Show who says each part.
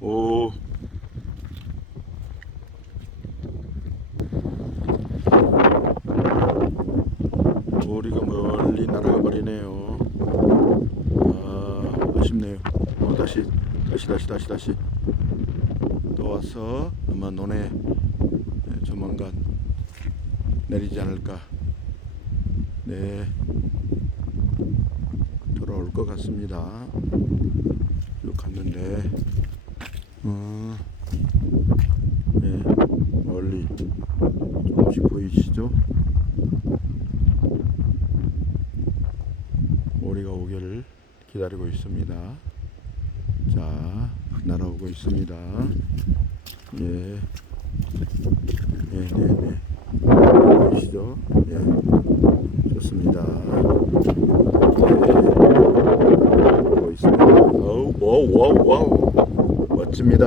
Speaker 1: 오. 오리가 멀리 날아가 버리네요. 아, 아쉽네요. 어, 다시, 다시, 다시, 다시, 다시. 또 와서 아마 논에 네, 조만간 내리지 않을까. 네. 돌아올 것 같습니다. 쭉 갔는데, 어, 예, 멀리 조금씩 보이시죠? 오리가 오기를 기다리고 있습니다. 자, 날아오고 있습니다. 예, 예, 네, 네. 보이시죠? 예, 좋습니다. 보고 있습니다. 어우, 와우, 와우, 와우. 멋집니다.